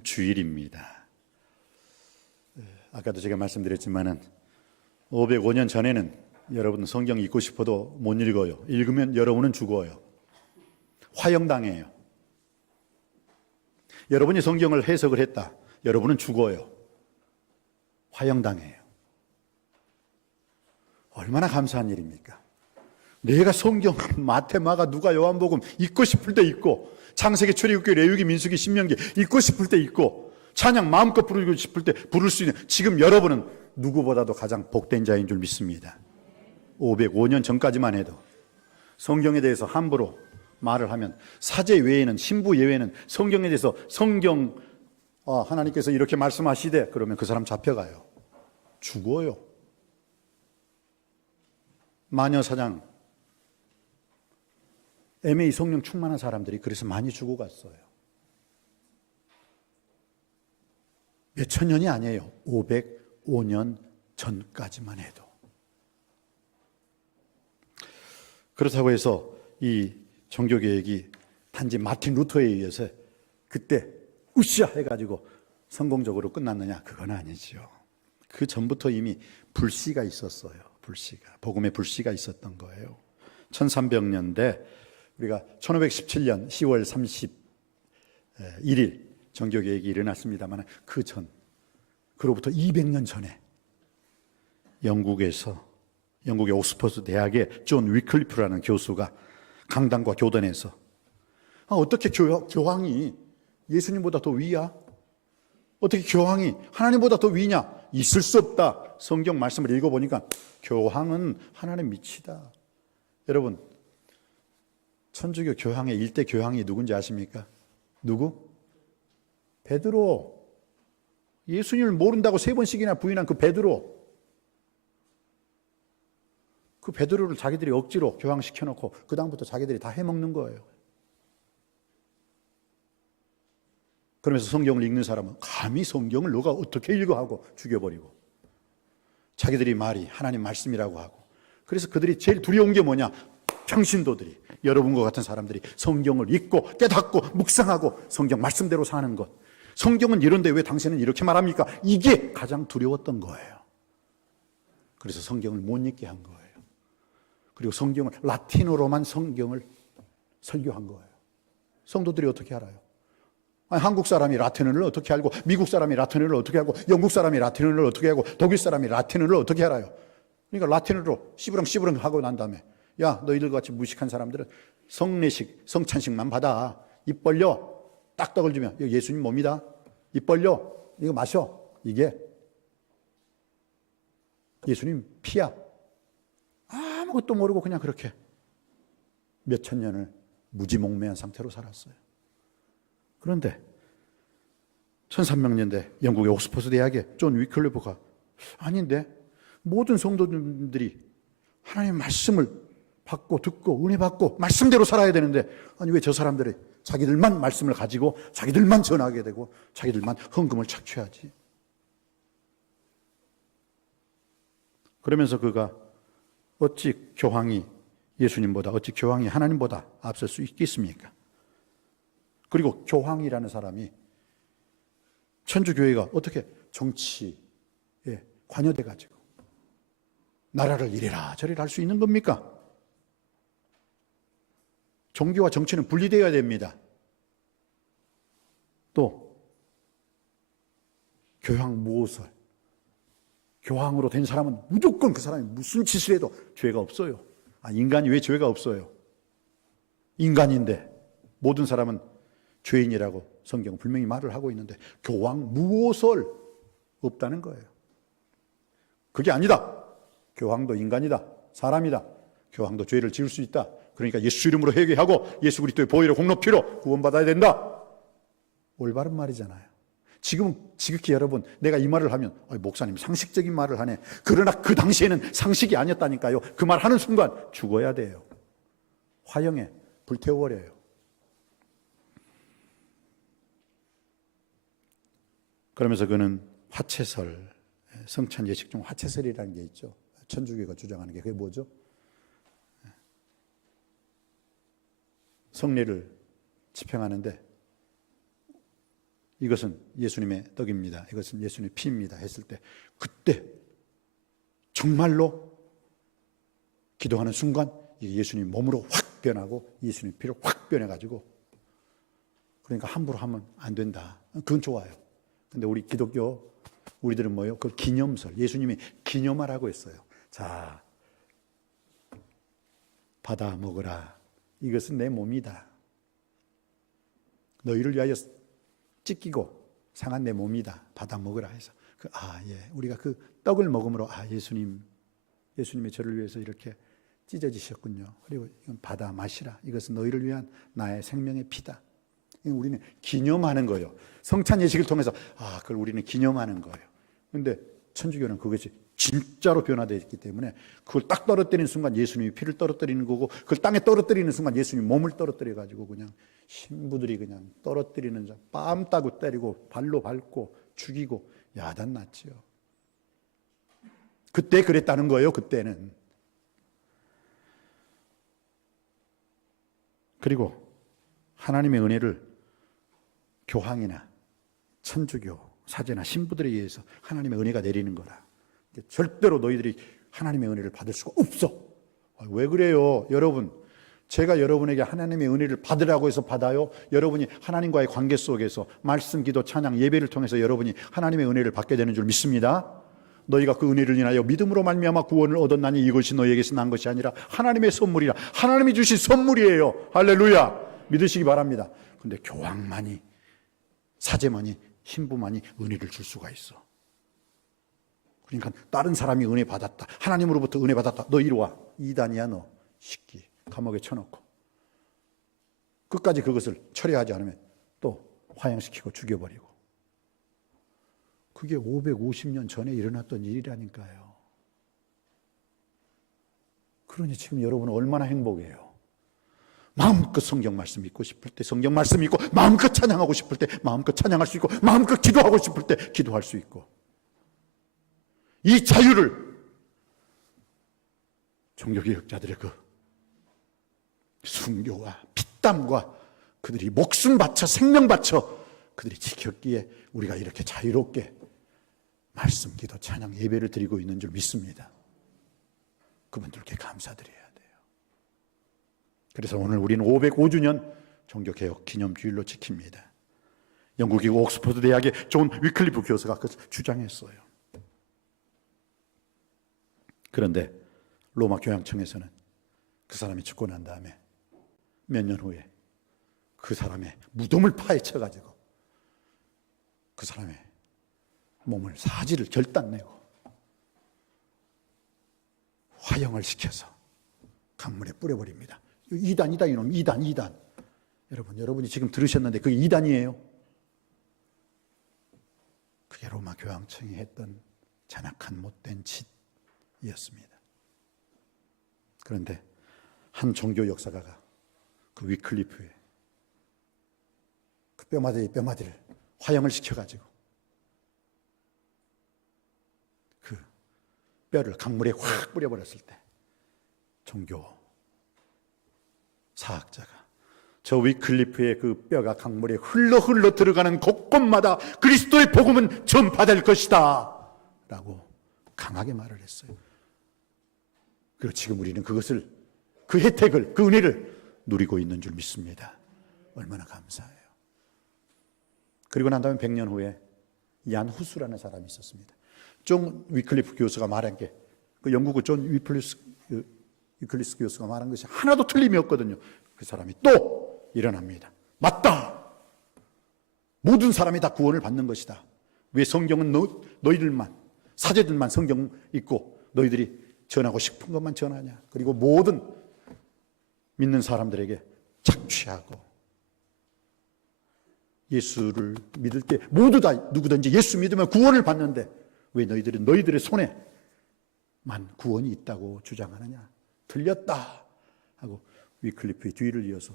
성경 주일입니다. 아까도 제가 말씀드렸지만은 505년 전에는 여러분 성경 읽고 싶어도 못 읽어요. 읽으면 여러분은 죽어요. 화형당해요. 여러분이 성경을 해석을 했다. 여러분은 죽어요. 화형당해요. 얼마나 감사한 일입니까? 내가 성경 마태, 마가, 누가, 요한복음 읽고 싶을 때 읽고, 창세기, 출애굽기, 레위기, 민수기, 신명기 읽고 싶을 때 읽고, 찬양 마음껏 부르고 싶을 때 부를 수 있는 지금 여러분은 누구보다도 가장 복된 자인 줄 믿습니다. 505년 전까지만 해도 성경에 대해서 함부로 말을 하면, 사제 외에는, 신부 예외는 성경에 대해서 하나님께서 이렇게 말씀하시되 그러면 그 사람 잡혀가요. 죽어요. 마녀사냥, 애매히 성령 충만한 사람들이 그래서 많이 죽어갔어요. 몇천 년이 아니에요. 505년 전까지만 해도. 그렇다고 해서 이 종교개혁이 단지 마틴 루터에 의해서 그때 으쌰 해가지고 성공적으로 끝났느냐? 그건 아니죠. 그 전부터 이미 불씨가 있었어요. 불씨가, 복음의 불씨가 있었던 거예요. 1300년대 우리가 1517년 10월 31일 종교개혁이 일어났습니다만 그 전, 그로부터 200년 전에 영국의 옥스퍼드 대학의 존 위클리프라는 교수가 강단과 교단에서 어떻게 교황이 예수님보다 더 위야? 어떻게 교황이 하나님보다 더 위냐? 있을 수 없다. 성경 말씀을 읽어보니까 교황은 하나님 밑이다. 여러분, 천주교 교황의 일대 교황이 누군지 아십니까? 누구? 베드로. 예수님을 모른다고 3번씩이나 부인한 그 베드로. 그 베드로를 자기들이 억지로 교황시켜놓고 그 다음부터 자기들이 다 해먹는 거예요. 그러면서 성경을 읽는 사람은 감히 성경을 너가 어떻게 읽어 하고 죽여버리고, 자기들이 말이 하나님 말씀이라고 하고. 그래서 그들이 제일 두려운 게 뭐냐? 평신도들이, 여러분과 같은 사람들이 성경을 읽고 깨닫고 묵상하고 성경 말씀대로 사는 것. 성경은 이런데 왜 당신은 이렇게 말합니까? 이게 가장 두려웠던 거예요. 그래서 성경을 못 읽게 한 거예요. 그리고 성경을 라틴어로만 성경을 설교한 거예요. 성도들이 어떻게 알아요? 아니, 한국 사람이 라틴어를 어떻게 알고, 미국 사람이 라틴어를 어떻게 알고, 영국 사람이 라틴어를 어떻게 알고, 독일 사람이 라틴어를 어떻게 알아요? 그러니까 라틴어로 씨부렁 하고 난 다음에, 야, 너희들 같이 무식한 사람들은 성례식, 성찬식만 받아. 입 벌려. 딱떡을 주면, 이거 예수님 몸이다. 입 벌려. 이거 마셔. 이게 예수님 피야. 아무것도 모르고 그냥 그렇게 몇천 년을 무지몽매한 상태로 살았어요. 그런데 1300년대 영국의 옥스퍼드 대학의 존 위클리프가 아닌데, 모든 성도들이 하나님의 말씀을 받고 듣고 은혜 받고 말씀대로 살아야 되는데, 아니 왜 저 사람들이 자기들만 말씀을 가지고 자기들만 전하게 되고 자기들만 헌금을 착취하지? 그러면서 그가 어찌 교황이 예수님보다, 어찌 교황이 하나님보다 앞설 수 있겠습니까? 그리고 교황이라는 사람이, 천주교회가 어떻게 정치에 관여돼가지고 나라를 이래라 저래라 할 수 있는 겁니까? 종교와 정치는 분리되어야 됩니다. 또 교황 무오설, 교황으로 된 사람은 무조건 그 사람이 무슨 짓을 해도 죄가 없어요. 인간이 왜 죄가 없어요? 인간인데 모든 사람은 죄인이라고 성경은 분명히 말을 하고 있는데, 교황 무오설 없다는 거예요. 그게 아니다. 교황도 인간이다. 사람이다. 교황도 죄를 지을 수 있다. 그러니까 예수 이름으로 회개하고 예수 그리스도의 보혈의 공로피로 구원받아야 된다. 올바른 말이잖아요. 지금 지극히 여러분, 내가 이 말을 하면 목사님 상식적인 말을 하네. 그러나 그 당시에는 상식이 아니었다니까요. 그 말 하는 순간 죽어야 돼요. 화형에 불태워버려요. 그러면서 그는 화채설, 성찬 예식 중 화채설이라는 게 있죠. 천주교가 주장하는 게 그게 뭐죠? 성례를 집행하는데 이것은 예수님의 떡입니다. 이것은 예수님의 피입니다. 했을 때 그때 정말로 기도하는 순간 예수님 몸으로 확 변하고 예수님 피로 확 변해가지고, 그러니까 함부로 하면 안 된다. 그건 좋아요. 근데 우리 기독교 우리들은 뭐예요? 그 기념설, 예수님이 기념하라고 했어요. 자, 받아 먹으라. 이것은 내 몸이다. 너희를 위하여 찢기고 상한 내 몸이다. 받아 먹으라 해서 우리가 그 떡을 먹음으로 예수님의 저를 위해서 이렇게 찢어지셨군요. 그리고 이건 받아 마시라. 이것은 너희를 위한 나의 생명의 피다. 우리는 기념하는 거예요. 성찬 예식을 통해서 그걸 우리는 기념하는 거예요. 그런데 천주교는 그것이 진짜로 변화되어 있기 때문에 그걸 딱 떨어뜨리는 순간 예수님이 피를 떨어뜨리는 거고, 그걸 땅에 떨어뜨리는 순간 예수님이 몸을 떨어뜨려 가지고 그냥 신부들이 그냥 떨어뜨리는 자, 뺨 따고 때리고 발로 밟고 죽이고 야단 났지요. 그때 그랬다는 거예요. 그때는. 그리고 하나님의 은혜를 교황이나 천주교 사제나 신부들에 의해서 하나님의 은혜가 내리는 거라. 절대로 너희들이 하나님의 은혜를 받을 수가 없어. 왜 그래요? 여러분, 제가 여러분에게 하나님의 은혜를 받으라고 해서 받아요? 여러분이 하나님과의 관계 속에서 말씀, 기도, 찬양, 예배를 통해서 여러분이 하나님의 은혜를 받게 되는 줄 믿습니다. 너희가 그 은혜를 인하여 믿음으로 말미암아 구원을 얻었나니 이것이 너희에게서 난 것이 아니라 하나님의 선물이라. 하나님이 주신 선물이에요. 할렐루야. 믿으시기 바랍니다. 그런데 교황만이, 사제만이, 신부만이 은혜를 줄 수가 있어. 그러니까 다른 사람이 은혜 받았다, 하나님으로부터 은혜 받았다, 너 이리 와. 이단이야 너. 식기 감옥에 쳐놓고 끝까지 그것을 처리하지 않으면 또 화형시키고 죽여버리고. 그게 550년 전에 일어났던 일이라니까요. 그러니 지금 여러분은 얼마나 행복해요. 마음껏 성경 말씀 읽고 싶을 때 성경 말씀 읽고, 마음껏 찬양하고 싶을 때 마음껏 찬양할 수 있고, 마음껏 기도하고 싶을 때 기도할 수 있고. 이 자유를 종교개혁자들의 그 순교와 피땀과 그들이 목숨 바쳐 생명 바쳐 그들이 지켰기에 우리가 이렇게 자유롭게 말씀, 기도, 찬양, 예배를 드리고 있는 줄 믿습니다. 그분들께 감사드려야 돼요. 그래서 오늘 우리는 505주년 종교개혁 기념주일로 지킵니다. 영국의 옥스퍼드 대학의 존 위클리프 교수가 그것을 주장했어요. 그런데 로마 교황청에서는 그 사람이 죽고 난 다음에 몇 년 후에 그 사람의 무덤을 파헤쳐가지고 그 사람의 몸을 사지를 결단내고 화형을 시켜서 강물에 뿌려버립니다. 이단이다 이놈, 이단. 여러분이 지금 들으셨는데 그게 이단이에요. 그게 로마 교황청이 했던 잔악한 못된 짓이었습니다. 그런데 한 종교 역사가가 그 위클리프의 그 뼈마디를 화형을 시켜가지고 그 뼈를 강물에 확 뿌려버렸을 때 종교 사학자가 저 위클리프의 그 뼈가 강물에 흘러 들어가는 곳곳마다 그리스도의 복음은 전파될 것이다 라고 강하게 말을 했어요. 그리고 지금 우리는 그것을, 그 혜택을, 그 은혜를 누리고 있는 줄 믿습니다. 얼마나 감사해요. 그리고 난 다음에 100년 후에 얀 후스라는 사람이 있었습니다. 존 위클리프 교수가 말한 게, 그 영국의 존 위클리프 교수가 말한 것이 하나도 틀림이 없거든요. 그 사람이 또 일어납니다. 맞다! 모든 사람이 다 구원을 받는 것이다. 왜 성경은 너희들만, 사제들만 성경 읽고 너희들이 전하고 싶은 것만 전하냐. 그리고 모든 믿는 사람들에게 착취하고, 예수를 믿을 때 모두 다 누구든지 예수 믿으면 구원을 받는데 왜 너희들은 너희들의 손에만 구원이 있다고 주장하느냐. 틀렸다 하고 위클리프의 뒤를 이어서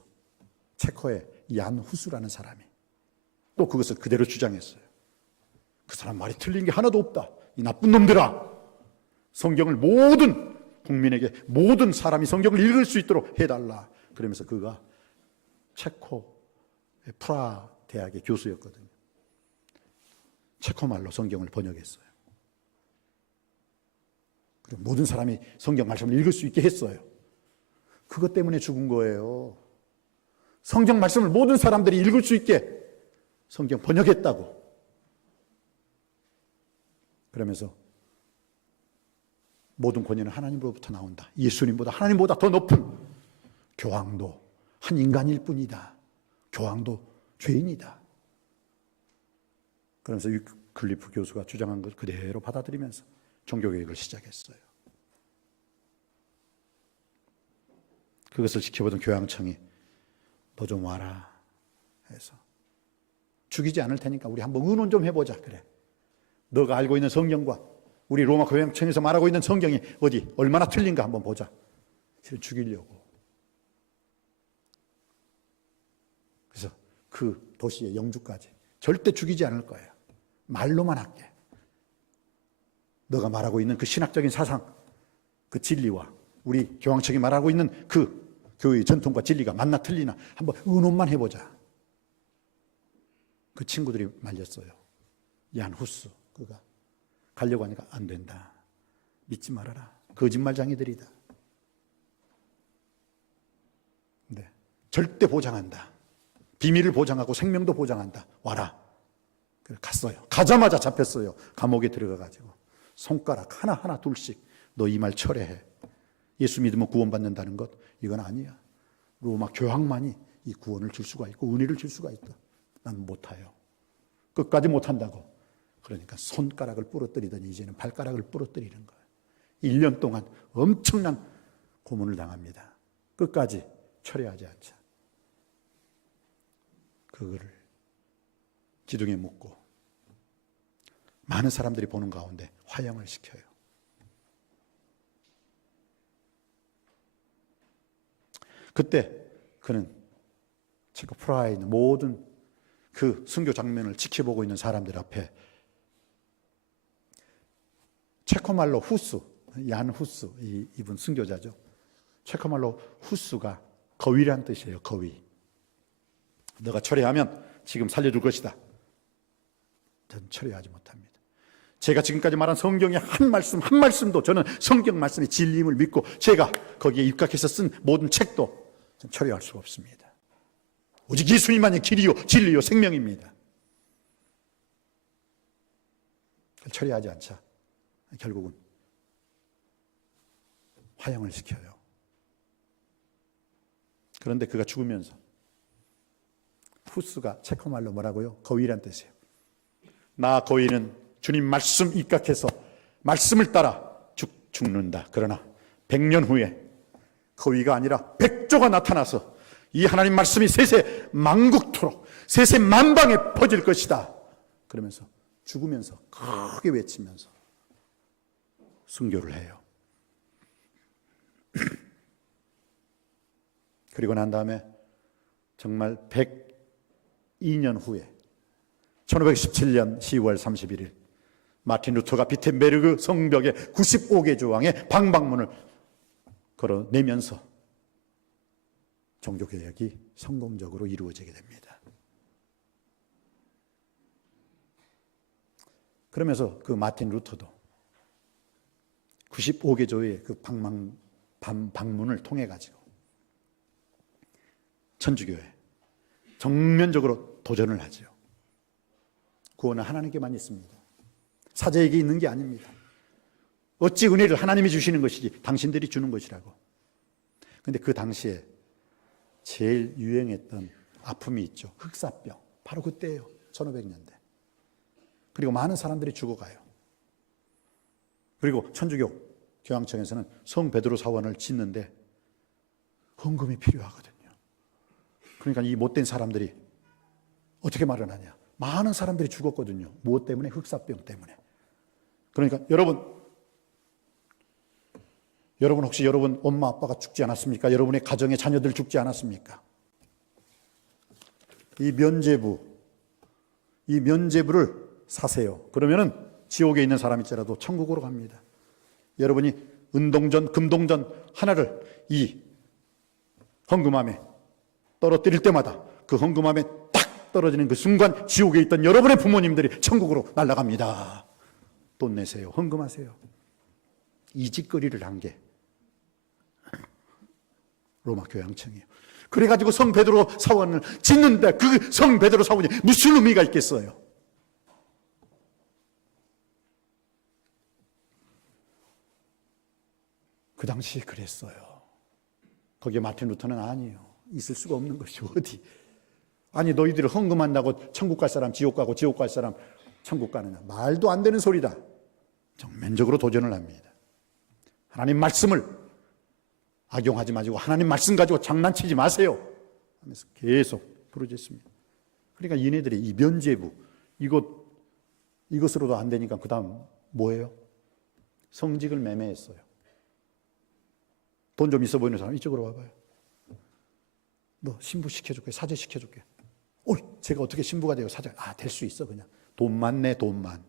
체코의 얀 후스라는 사람이 또 그것을 그대로 주장했어요. 그 사람 말이 틀린 게 하나도 없다. 이 나쁜 놈들아, 성경을 모든 국민에게, 모든 사람이 성경을 읽을 수 있도록 해달라. 그러면서 그가 체코의 프라 대학의 교수였거든요. 체코말로 성경을 번역했어요. 그리고 모든 사람이 성경 말씀을 읽을 수 있게 했어요. 그것 때문에 죽은 거예요. 성경 말씀을 모든 사람들이 읽을 수 있게 성경 번역했다고. 그러면서 모든 권위는 하나님으로부터 나온다. 예수님보다 하나님보다 더 높은 교황도 한 인간일 뿐이다. 교황도 죄인이다. 그러면서 클리프 교수가 주장한 걸 그대로 받아들이면서 종교개혁을 시작했어요. 그것을 지켜보던 교황청이 너 좀 와라 해서 죽이지 않을 테니까 우리 한번 의논 좀 해보자. 그래. 너가 알고 있는 성경과 우리 로마 교황청에서 말하고 있는 성경이 어디 얼마나 틀린가 한번 보자. 실은 죽이려고. 그래서 그 도시의 영주까지 절대 죽이지 않을 거야. 말로만 할게. 너가 말하고 있는 그 신학적인 사상, 그 진리와 우리 교황청이 말하고 있는 그 교회의 전통과 진리가 맞나 틀리나 한번 의논만 해보자. 그 친구들이 말렸어요. 얀 후스 그가 가려고 하니까 안 된다. 믿지 말아라. 거짓말장이들이다. 네. 절대 보장한다. 비밀을 보장하고 생명도 보장한다. 와라. 그래서 갔어요. 가자마자 잡혔어요. 감옥에 들어가가지고 손가락 하나하나 둘씩 너 이 말 철회해. 예수 믿으면 구원받는다는 것 이건 아니야. 로마 교황만이 이 구원을 줄 수가 있고 은혜를 줄 수가 있다. 난 못해요. 끝까지 못한다고. 그러니까 손가락을 부러뜨리더니 이제는 발가락을 부러뜨리는 거예요. 1년 동안 엄청난 고문을 당합니다. 끝까지 철회하지 않자. 그거를 기둥에 묶고 많은 사람들이 보는 가운데 화형을 시켜요. 그때 그는 체코 프라하에 있는 모든 그 순교 장면을 지켜보고 있는 사람들 앞에 체코말로 후스, 얀 후스, 이분 순교자죠. 체코말로 후스가 거위란 뜻이에요. 거위. 너가 철회하면 지금 살려줄 것이다. 저는 철회하지 못합니다. 제가 지금까지 말한 성경의 한 말씀 한 말씀도 저는 성경 말씀의 진리임을 믿고 제가 거기에 입각해서 쓴 모든 책도 저는 철회할 수 없습니다. 오직 예수님만이 길이요 진리요 생명입니다. 철회하지 않자 결국은 화형을 시켜요. 그런데 그가 죽으면서 후스가 체코말로 뭐라고요? 거위란 뜻이에요. 나 거위는 주님 말씀 입각해서 말씀을 따라 죽는다. 그러나 100년 후에 거위가 아니라 백조가 나타나서 이 하나님 말씀이 세세 만국토록 세세 만방에 퍼질 것이다. 그러면서 죽으면서 크게 외치면서 순교를 해요. 그리고 난 다음에 정말 102년 후에 1517년 10월 31일 마틴 루터가 비텐베르그 성벽에 95개 조항의 방방문을 걸어내면서 종교개혁이 성공적으로 이루어지게 됩니다. 그러면서 그 마틴 루터도 95개 조의 그 방문을 통해 가지고 천주교회 정면적으로 도전을 하죠. 구원은 하나님께만 있습니다. 사제에게 있는 게 아닙니다. 어찌 은혜를 하나님이 주시는 것이지 당신들이 주는 것이라고. 그런데 그 당시에 제일 유행했던 아픔이 있죠. 흑사병. 바로 그때예요. 1500년대. 그리고 많은 사람들이 죽어가요. 그리고 천주교 교황청에서는 성 베드로 사원을 짓는데 헌금이 필요하거든요. 그러니까 이 못된 사람들이 어떻게 마련하냐. 많은 사람들이 죽었거든요. 무엇 때문에? 흑사병 때문에. 그러니까 여러분 혹시 여러분 엄마 아빠가 죽지 않았습니까? 여러분의 가정의 자녀들 죽지 않았습니까? 이 면죄부를 사세요. 그러면은 지옥에 있는 사람 있더라도 천국으로 갑니다. 여러분이 은동전, 금동전 하나를 이 헌금함에 떨어뜨릴 때마다 그 헌금함에 딱 떨어지는 그 순간 지옥에 있던 여러분의 부모님들이 천국으로 날아갑니다. 돈 내세요. 헌금하세요. 이 짓거리를 한 게 로마 교양청이에요. 그래가지고 성 베드로 사원을 짓는데 그 성 베드로 사원이 무슨 의미가 있겠어요? 그 당시 그랬어요. 거기에 마틴 루터는 아니에요. 있을 수가 없는 것이 어디. 아니 너희들이 헌금한다고 천국 갈 사람 지옥 가고 지옥 갈 사람 천국 가느냐. 말도 안 되는 소리다. 정면적으로 도전을 합니다. 하나님 말씀을 악용하지 마시고 하나님 말씀 가지고 장난치지 마세요 하면서 계속 부르짖습니다. 그러니까 얘네들이 이 면죄부 이것으로도 안 되니까 그 다음 뭐예요? 성직을 매매했어요. 돈 좀 있어 보이는 사람 이쪽으로 와봐요. 너 신부 시켜줄게. 사제 시켜줄게. 제가 어떻게 신부가 되고 사제가 될 수 있어. 그냥 돈만 내. 돈만.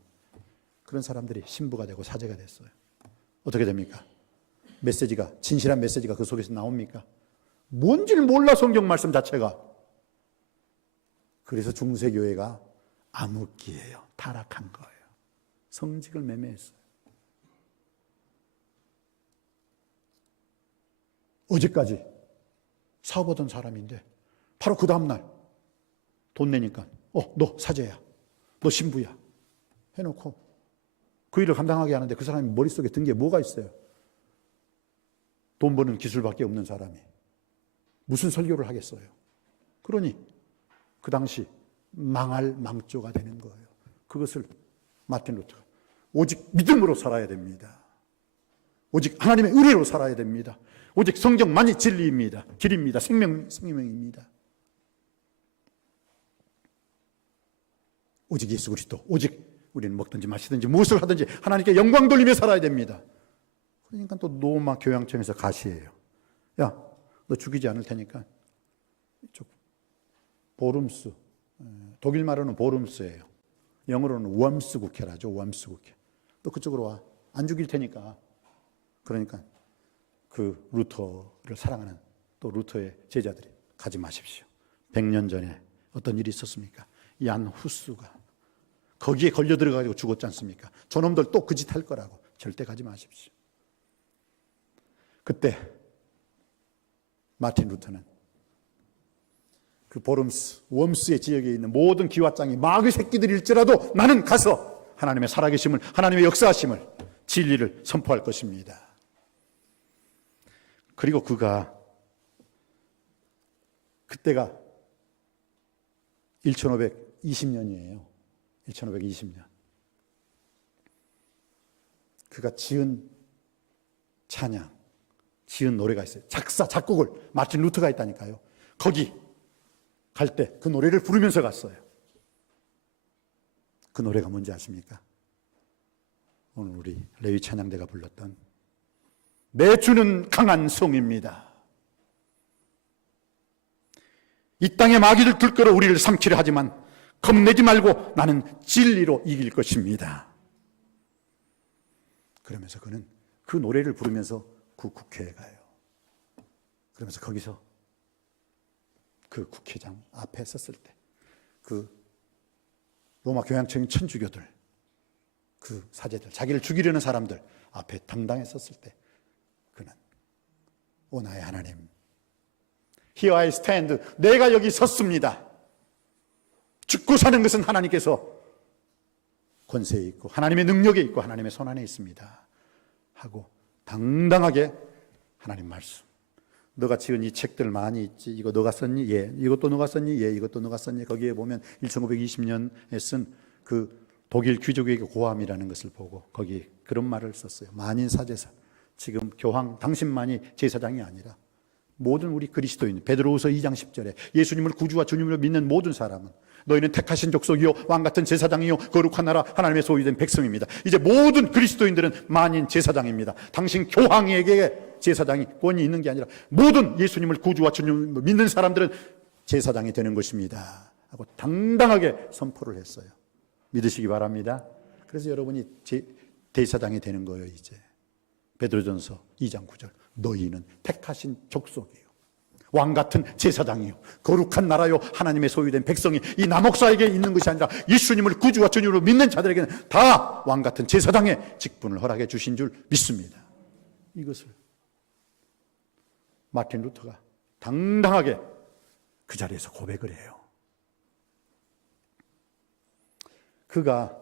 그런 사람들이 신부가 되고 사제가 됐어요. 어떻게 됩니까? 메시지가 진실한 메시지가 그 속에서 나옵니까? 뭔지를 몰라 성경 말씀 자체가. 그래서 중세교회가 암흑기예요. 타락한 거예요. 성직을 매매했어요. 어제까지 사업하던 사람인데 바로 그 다음날 돈 내니까 너 사제야. 너 신부야. 해놓고 그 일을 감당하게 하는데 그 사람이 머릿속에 든 게 뭐가 있어요? 돈 버는 기술밖에 없는 사람이 무슨 설교를 하겠어요? 그러니 그 당시 망할 망조가 되는 거예요. 그것을 마틴 루터가 오직 믿음으로 살아야 됩니다. 오직 하나님의 은혜로 살아야 됩니다. 오직 성경만이 진리입니다. 길입니다. 생명입니다. 오직 예수 그리스도, 오직 우리는 먹든지 마시든지 무엇을 하든지 하나님께 영광 돌리며 살아야 됩니다. 그러니까 또 로마 교양청에서 가시해요. 야, 너 죽이지 않을 테니까 이쪽 보름스, 독일 말로는 보름스예요. 영어로는 웜스 국회라죠. 웜스 국회. 너 그쪽으로 와. 안 죽일 테니까. 그러니까 그 루터를 사랑하는 또 루터의 제자들이 가지 마십시오. 100년 전에 어떤 일이 있었습니까? 얀 후스가 거기에 걸려 들어가지고 죽었지 않습니까? 저놈들 또 그 짓 할 거라고. 절대 가지 마십시오. 그때 마틴 루터는 그 보름스, 웜스의 지역에 있는 모든 기와장이 마귀 새끼들일지라도 나는 가서 하나님의 살아계심을, 하나님의 역사하심을, 진리를 선포할 것입니다. 그리고 그때가 1520년이에요. 1520년. 그가 지은 찬양, 지은 노래가 있어요. 작곡을 마틴 루터가 했다니까요. 거기 갈 때 그 노래를 부르면서 갔어요. 그 노래가 뭔지 아십니까? 오늘 우리 레위 찬양대가 불렀던 내 주는 강한 성입니다. 이 땅의 마귀를 들끓어 우리를 삼키려 하지만 겁내지 말고 나는 진리로 이길 것입니다. 그러면서 그는 그 노래를 부르면서 그 국회에 가요. 그러면서 거기서 그 국회장 앞에 섰을 때 그 로마 교양청인 천주교들, 그 사제들, 자기를 죽이려는 사람들 앞에 당당히 섰을 때 그는 오 나의 하나님, Here I stand, 내가 여기 섰습니다. 죽고 사는 것은 하나님께서 권세에 있고 하나님의 능력에 있고 하나님의 손안에 있습니다 하고 당당하게 하나님 말씀, 너가 지은 이 책들 많이 있지, 이거 너가 썼니? 예. 이것도 너가 썼니? 예. 이것도 너가 썼니? 거기에 보면 1520년에 쓴 그 독일 귀족에게 고함이라는 것을 보고 거기 그런 말을 썼어요. 만인 사제사, 지금 교황 당신만이 제사장이 아니라 모든 우리 그리스도인, 베드로후서 2장 10절에 예수님을 구주와 주님으로 믿는 모든 사람은 너희는 택하신 족속이요 왕같은 제사장이요 거룩한 나라 하나님의 소유된 백성입니다. 이제 모든 그리스도인들은 만인 제사장입니다. 당신 교황에게 제사장이 권이 있는 게 아니라 모든 예수님을 구주와 주님으로 믿는 사람들은 제사장이 되는 것입니다 하고 당당하게 선포를 했어요. 믿으시기 바랍니다. 그래서 여러분이 대사장이 되는 거예요. 이제 베드로전서 2장 9절, 너희는 택하신 족속이요 왕같은 제사장이요, 거룩한 나라요, 하나님의 소유된 백성이 이 남옥사에게 있는 것이 아니라 예수님을 구주와 주님으로 믿는 자들에게는 다 왕같은 제사장의 직분을 허락해 주신 줄 믿습니다. 이것을 마틴 루터가 당당하게 그 자리에서 고백을 해요. 그가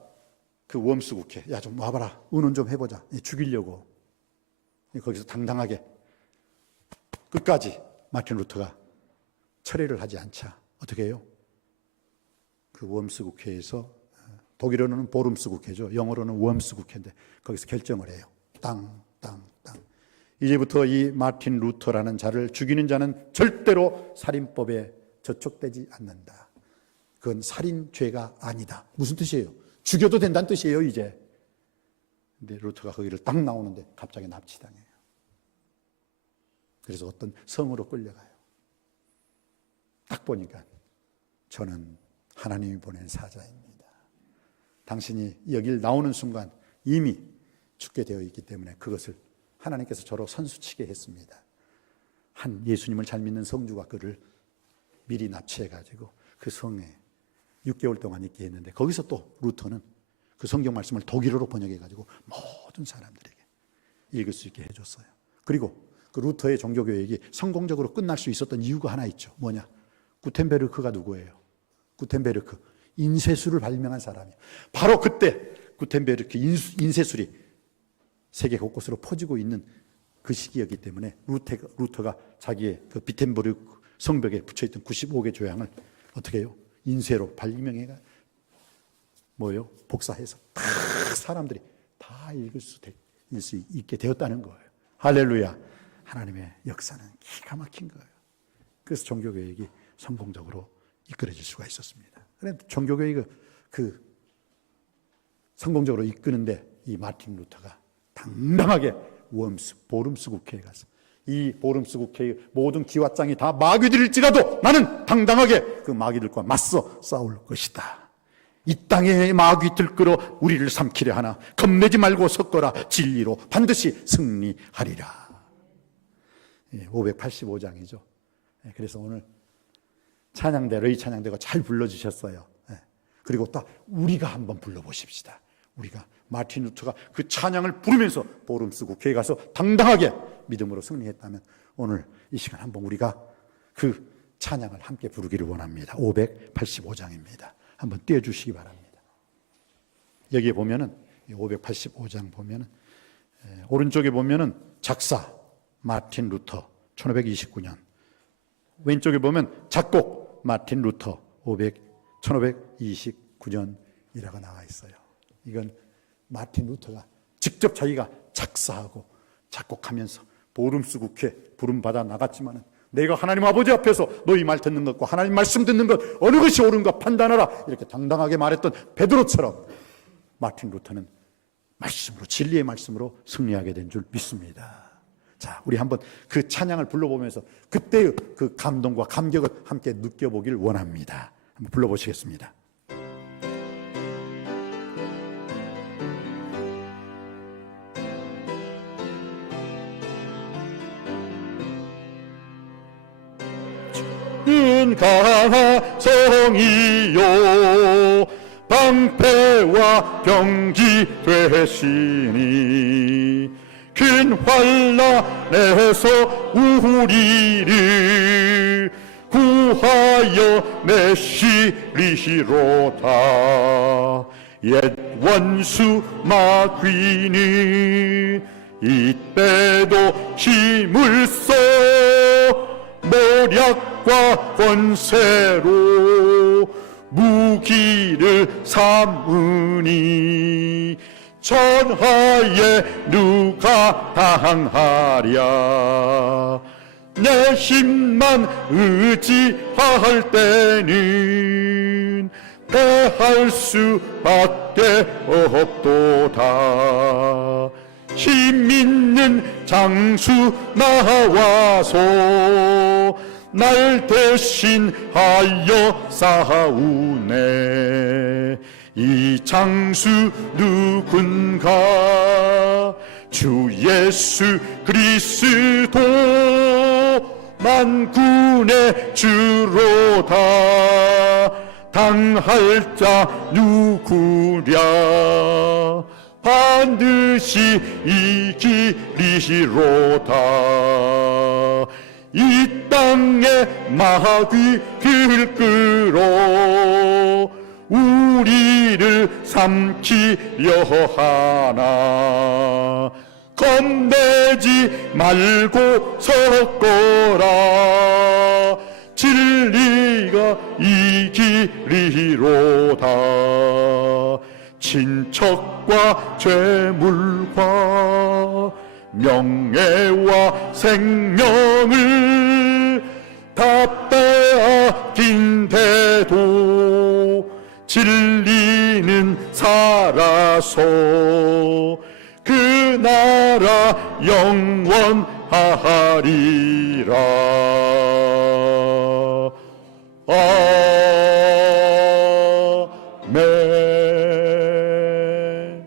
그 웜스 국회, 야 좀 와봐라, 의논 좀 해보자, 죽이려고 거기서 당당하게 끝까지 마틴 루터가 철회를 하지 않자 어떻게 해요? 그 웜스 국회에서, 독일어는 보름스 국회죠, 영어로는 웜스 국회인데 거기서 결정을 해요. 땅. 이제부터 이 마틴 루터라는 자를 죽이는 자는 절대로 살인법에 저촉되지 않는다. 그건 살인죄가 아니다. 무슨 뜻이에요? 죽여도 된다는 뜻이에요, 이제. 근데 루터가 거기를 딱 나오는데 갑자기 납치당해요. 그래서 어떤 성으로 끌려가요. 딱 보니까 저는 하나님이 보낸 사자입니다. 당신이 여길 나오는 순간 이미 죽게 되어 있기 때문에 그것을 하나님께서 저로 선수치게 했습니다. 한 예수님을 잘 믿는 성주가 그를 미리 납치해가지고 그 성에 6개월 동안 있게 했는데, 거기서 또 루터는 그 성경 말씀을 독일어로 번역해가지고 모든 사람들에게 읽을 수 있게 해줬어요. 그리고 그 루터의 종교교역이 성공적으로 끝날 수 있었던 이유가 하나 있죠. 뭐냐? 구텐베르크가 누구예요? 구텐베르크, 인쇄술을 발명한 사람이에요. 바로 그때 구텐베르크 인쇄술이 세계 곳곳으로 퍼지고 있는 그 시기였기 때문에 루터가 자기의 그 비텐버르크 성벽에 붙여있던 95개 조약을 어떻게 해요? 인쇄로 발명해가 뭐예요? 복사해서 다 사람들이 다 읽을 수 있게 되었다는 거예요. 할렐루야. 하나님의 역사는 기가 막힌 거예요. 그래서 종교교역이 성공적으로 이끌어질 수가 있었습니다. 그래서 종교교역이 그 성공적으로 이끄는데 이 마틴 루터가 당당하게 보름스 국회에 가서, 이 보름스 국회의 모든 기왓장이 다 마귀들일지라도 나는 당당하게 그 마귀들과 맞서 싸울 것이다. 이 땅의 마귀 들끓어 우리를 삼키려 하나 겁내지 말고 섰거라. 진리로 반드시 승리하리라. 585장이죠. 그래서 오늘 찬양대, 러이 찬양대가 잘 불러주셨어요. 그리고 또 우리가 한번 불러보십시다. 우리가 마틴 루터가 그 찬양을 부르면서 보름스 국회에 가서 당당하게 믿음으로 승리했다면 오늘 이 시간 한번 우리가 그 찬양을 함께 부르기를 원합니다. 585장입니다. 한번 띄워주시기 바랍니다. 여기에 보면은 585장 보면은 오른쪽에 보면은 작사 마틴 루터 1529년, 왼쪽에 보면 작곡 마틴 루터 1529년이라고 나와 있어요. 이건 마틴 루터가 직접 자기가 작사하고 작곡하면서 보름스 국회 부름받아 나갔지만은 내가 하나님 아버지 앞에서 너희 말 듣는 것과 하나님 말씀 듣는 것 어느 것이 옳은가 판단하라, 이렇게 당당하게 말했던 베드로처럼 마틴 루터는 말씀으로, 진리의 말씀으로 승리하게 된 줄 믿습니다. 자, 우리 한번 그 찬양을 불러보면서 그때의 그 감동과 감격을 함께 느껴보길 원합니다. 한번 불러보시겠습니다. 가성이요 방패와 병기 되시니 큰 환난에서 우리를 구하여 내시리로다. 옛 원수 마귀는 이때도 힘을 써 모략과 권세로 무기를 삼으니 전하에 누가 당하랴. 내 힘만 의지할 때는 패할 수밖에 없도다. 힘 있는 장수 나와서 날 대신하여 싸우네. 이 장수 누군가? 주 예수 그리스도. 만군의 주로다. 당할 자 누구랴. 반드시 이기리로다. 이 땅에 마귀 들끓어 우리를 삼키려 하나. 겁내지 말고 섰거라. 진리가 이기리로다. 친척과 재물과 명예와 생명을 다 빼앗긴데도 진리는 살아서 그 나라 영원하리라. 아멘.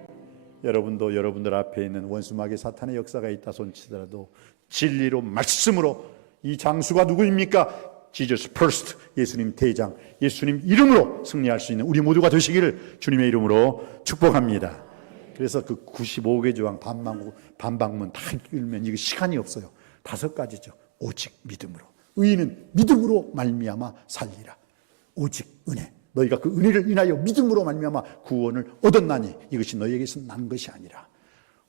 여러분도 여러분들 앞에 있는 원수마귀 사탄의 역사가 있다 손치더라도 진리로 말씀으로 이 장수가 누구입니까? Jesus first, 예수님 대장, 예수님 이름으로 승리할 수 있는 우리 모두가 되시기를 주님의 이름으로 축복합니다. 그래서 그 95개 조항 반박문 다 읽으면 이거 시간이 없어요. 5가지죠. 오직 믿음으로. 의인은 믿음으로 말미암아 살리라. 오직 은혜. 너희가 그 은혜를 인하여 믿음으로 말미암아 구원을 얻었나니 이것이 너희에게서 난 것이 아니라.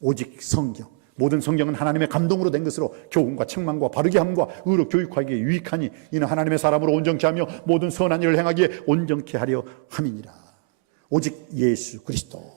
오직 성경. 모든 성경은 하나님의 감동으로 된 것으로 교훈과 책망과 바르게 함과 의로 교육하기에 유익하니 이는 하나님의 사람으로 온전케 하며 모든 선한 일을 행하기에 온전케 하려 함이니라. 오직 예수 그리스도.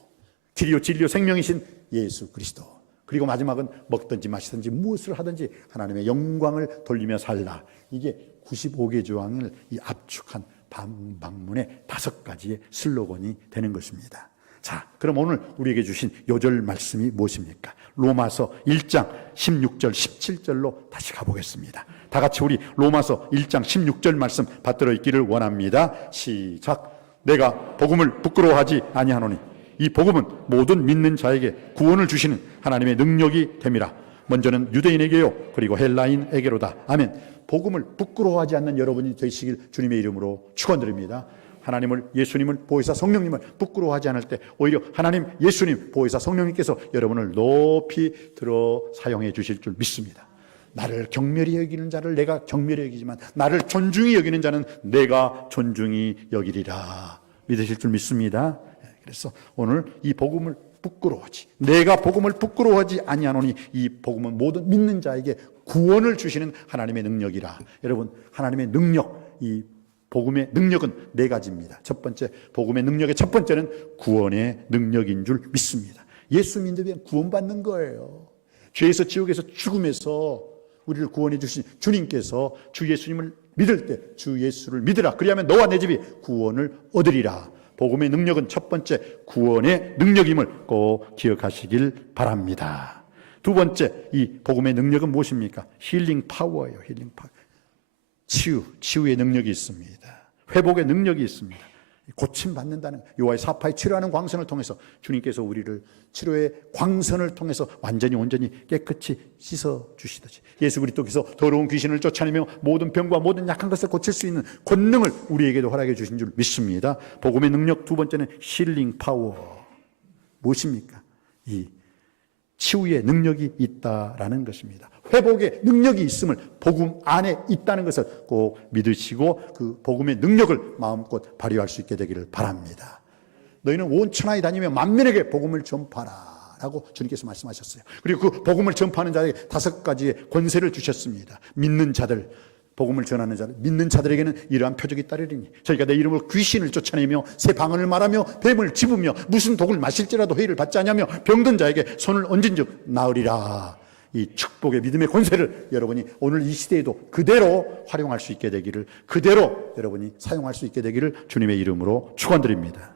길이요 진리요 생명이신 예수 그리스도. 그리고 마지막은 먹든지 마시든지 무엇을 하든지 하나님의 영광을 돌리며 살라. 이게 95개 조항을 이 압축한 반박문의 5가지의 슬로건이 되는 것입니다. 자, 그럼 오늘 우리에게 주신 요절 말씀이 무엇입니까? 로마서 1장 16절 17절로 다시 가보겠습니다. 다 같이 우리 로마서 1장 16절 말씀 받들어 있기를 원합니다. 시작. 내가 복음을 부끄러워하지 아니하노니 이 복음은 모든 믿는 자에게 구원을 주시는 하나님의 능력이 됨이라. 먼저는 유대인에게요 그리고 헬라인에게로다. 아멘. 복음을 부끄러워하지 않는 여러분이 되시길 주님의 이름으로 축원드립니다. 하나님을, 예수님을, 보혜사 성령님을 부끄러워하지 않을 때 오히려 하나님, 예수님, 보혜사 성령님께서 여러분을 높이 들어 사용해 주실 줄 믿습니다. 나를 경멸히 여기는 자를 내가 경멸히 여기지만 나를 존중히 여기는 자는 내가 존중히 여기리라. 믿으실 줄 믿습니다. 그래서 오늘 이 복음을 부끄러워하지, 내가 복음을 부끄러워하지 아니하노니 이 복음은 모든 믿는 자에게 구원을 주시는 하나님의 능력이라. 여러분, 하나님의 능력, 이 복음의 능력은 4가지입니다. 첫 번째, 복음의 능력의 첫 번째는 구원의 능력인 줄 믿습니다. 예수 믿으면 구원받는 거예요. 죄에서, 지옥에서, 죽음에서 우리를 구원해 주신 주님께서 주 예수님을 믿을 때 주 예수를 믿으라. 그리하면 너와 내 집이 구원을 얻으리라. 복음의 능력은 첫 번째 구원의 능력임을 꼭 기억하시길 바랍니다. 두 번째, 이 복음의 능력은 무엇입니까? 힐링 파워예요. 힐링 파워. 치유의 능력이 있습니다. 회복의 능력이 있습니다. 고침받는다는, 요하의 사파의 치료하는 광선을 통해서 주님께서 우리를 치료의 광선을 통해서 온전히 깨끗이 씻어주시듯이 예수 그리스도께서 더러운 귀신을 쫓아내며 모든 병과 모든 약한 것을 고칠 수 있는 권능을 우리에게도 허락해 주신 줄 믿습니다. 복음의 능력 두 번째는 힐링 파워. 무엇입니까? 이 치유의 능력이 있다라는 것입니다. 회복의 능력이 있음을 복음 안에 있다는 것을 꼭 믿으시고 그 복음의 능력을 마음껏 발휘할 수 있게 되기를 바랍니다. 너희는 온 천하에 다니며 만민에게 복음을 전파하라 라고 주님께서 말씀하셨어요. 그리고 그 복음을 전파하는 자에게 5가지의 권세를 주셨습니다. 믿는 자들, 복음을 전하는 자들, 믿는 자들에게는 이러한 표적이 따르리니 저희가 내 이름으로 귀신을 쫓아내며 새 방언을 말하며 뱀을 집으며 무슨 독을 마실지라도 회의를 받지 않으며 병든 자에게 손을 얹은즉 나으리라. 이 축복의 믿음의 권세를 여러분이 오늘 이 시대에도 그대로 활용할 수 있게 되기를, 그대로 여러분이 사용할 수 있게 되기를 주님의 이름으로 축원드립니다.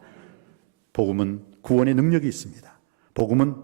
복음은 구원의 능력이 있습니다. 복음은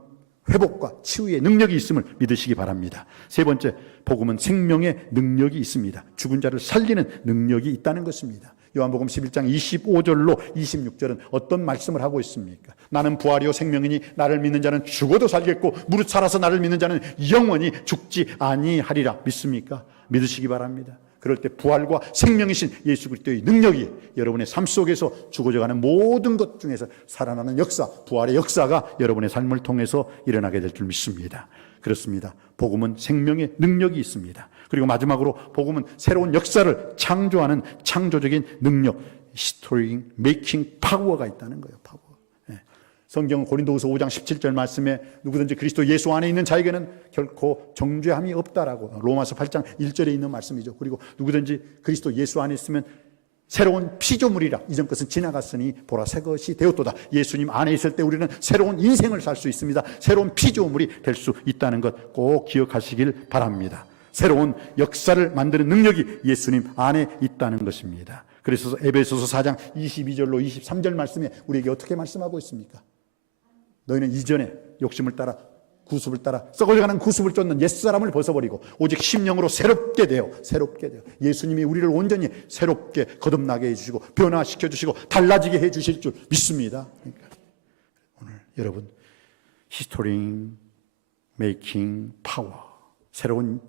회복과 치유의 능력이 있음을 믿으시기 바랍니다. 세 번째, 복음은 생명의 능력이 있습니다. 죽은 자를 살리는 능력이 있다는 것입니다. 요한복음 11장 25절로 26절은 어떤 말씀을 하고 있습니까? 나는 부활이요 생명이니 나를 믿는 자는 죽어도 살겠고 무릇 살아서 나를 믿는 자는 영원히 죽지 아니하리라. 믿습니까? 믿으시기 바랍니다. 그럴 때 부활과 생명이신 예수 그리스도의 능력이 여러분의 삶 속에서 죽어져가는 모든 것 중에서 살아나는 역사, 부활의 역사가 여러분의 삶을 통해서 일어나게 될 줄 믿습니다. 그렇습니다. 복음은 생명의 능력이 있습니다. 그리고 마지막으로 복음은 새로운 역사를 창조하는 창조적인 능력, 히스토리 메이킹 파워가 있다는 거예요. 파워. 성경 고린도후서 5장 17절 말씀에 누구든지 그리스도 예수 안에 있는 자에게는 결코 정죄함이 없다라고, 로마서 8장 1절에 있는 말씀이죠. 그리고 누구든지 그리스도 예수 안에 있으면 새로운 피조물이라, 이전 것은 지나갔으니 보라 새 것이 되었도다. 예수님 안에 있을 때 우리는 새로운 인생을 살 수 있습니다. 새로운 피조물이 될 수 있다는 것 꼭 기억하시길 바랍니다. 새로운 역사를 만드는 능력이 예수님 안에 있다는 것입니다. 그래서 에베소서 4장 22절로 23절 말씀에 우리에게 어떻게 말씀하고 있습니까? 너희는 이전에 욕심을 따라 구습을 따라 썩어져가는 구습을 쫓는 옛사람을 벗어버리고 오직 심령으로 새롭게 되어 예수님이 우리를 온전히 새롭게 거듭나게 해주시고 변화시켜 주시고 달라지게 해주실 줄 믿습니다. 그러니까 오늘 여러분 히스토링 메이킹 파워, 새로운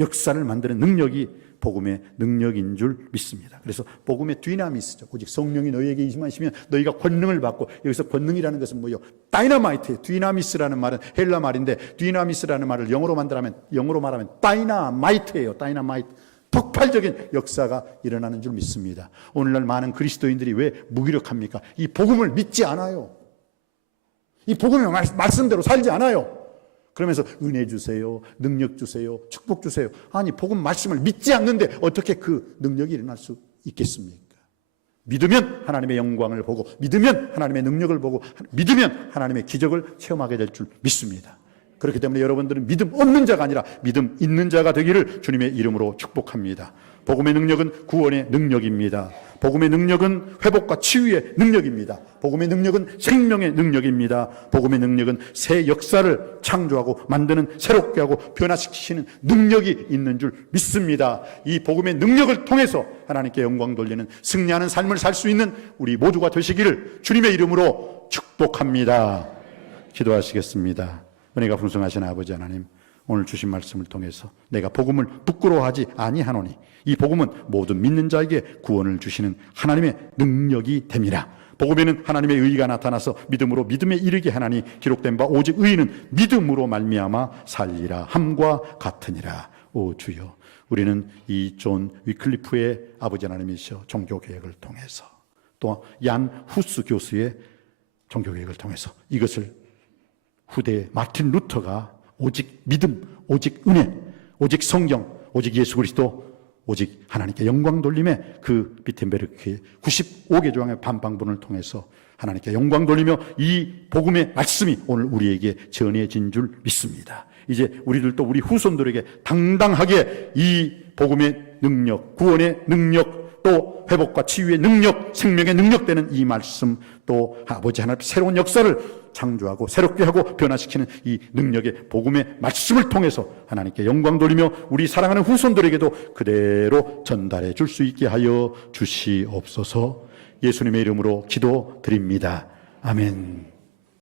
역사를 만드는 능력이 복음의 능력인 줄 믿습니다. 그래서 복음의 디나미스죠. 오직 성령이 너희에게 임하시면 너희가 권능을 받고, 여기서 권능이라는 것은 뭐예요? 다이너마이트예요. 디나미스라는 말은 헬라 말인데 디나미스라는 말을 영어로 말하면 다이너마이트예요. 다이너마이트. 폭발적인 역사가 일어나는 줄 믿습니다. 오늘날 많은 그리스도인들이 왜 무기력합니까? 이 복음을 믿지 않아요. 이 복음의 말씀대로 살지 않아요. 그러면서 은혜 주세요, 능력 주세요, 축복 주세요. 아니, 복음 말씀을 믿지 않는데 어떻게 그 능력이 일어날 수 있겠습니까? 믿으면 하나님의 영광을 보고, 믿으면 하나님의 능력을 보고, 믿으면 하나님의 기적을 체험하게 될 줄 믿습니다. 그렇기 때문에 여러분들은 믿음 없는 자가 아니라 믿음 있는 자가 되기를 주님의 이름으로 축복합니다. 복음의 능력은 구원의 능력입니다. 복음의 능력은 회복과 치유의 능력입니다. 복음의 능력은 생명의 능력입니다. 복음의 능력은 새 역사를 창조하고 만드는, 새롭게 하고 변화시키시는 능력이 있는 줄 믿습니다. 이 복음의 능력을 통해서 하나님께 영광 돌리는 승리하는 삶을 살 수 있는 우리 모두가 되시기를 주님의 이름으로 축복합니다. 기도하시겠습니다. 은혜가 풍성하신 아버지 하나님, 오늘 주신 말씀을 통해서 내가 복음을 부끄러워하지 아니하노니 이 복음은 모든 믿는 자에게 구원을 주시는 하나님의 능력이 됨이라. 복음에는 하나님의 의가 나타나서 믿음으로 믿음에 이르게 하나니 기록된 바 오직 의인은 믿음으로 말미암아 살리라 함과 같으니라. 오 주여, 우리는 이 존 위클리프의 아버지 하나님이시여 종교개혁을 통해서, 또 얀 후스 교수의 종교개혁을 통해서 이것을 후대의 마틴 루터가 오직 믿음, 오직 은혜, 오직 성경, 오직 예수 그리스도, 오직 하나님께 영광 돌림의 그 비텐베르크의 95개 조항의 반방문을 통해서 하나님께 영광 돌리며 이 복음의 말씀이 오늘 우리에게 전해진 줄 믿습니다. 이제 우리들도 우리 후손들에게 당당하게 이 복음의 능력, 구원의 능력, 또 회복과 치유의 능력, 생명의 능력되는 이 말씀, 또 아버지 하나님 새로운 역사를 창조하고 새롭게 하고 변화시키는 이 능력의 복음의 말씀을 통해서 하나님께 영광 돌리며 우리 사랑하는 후손들에게도 그대로 전달해 줄 수 있게 하여 주시옵소서. 예수님의 이름으로 기도드립니다. 아멘.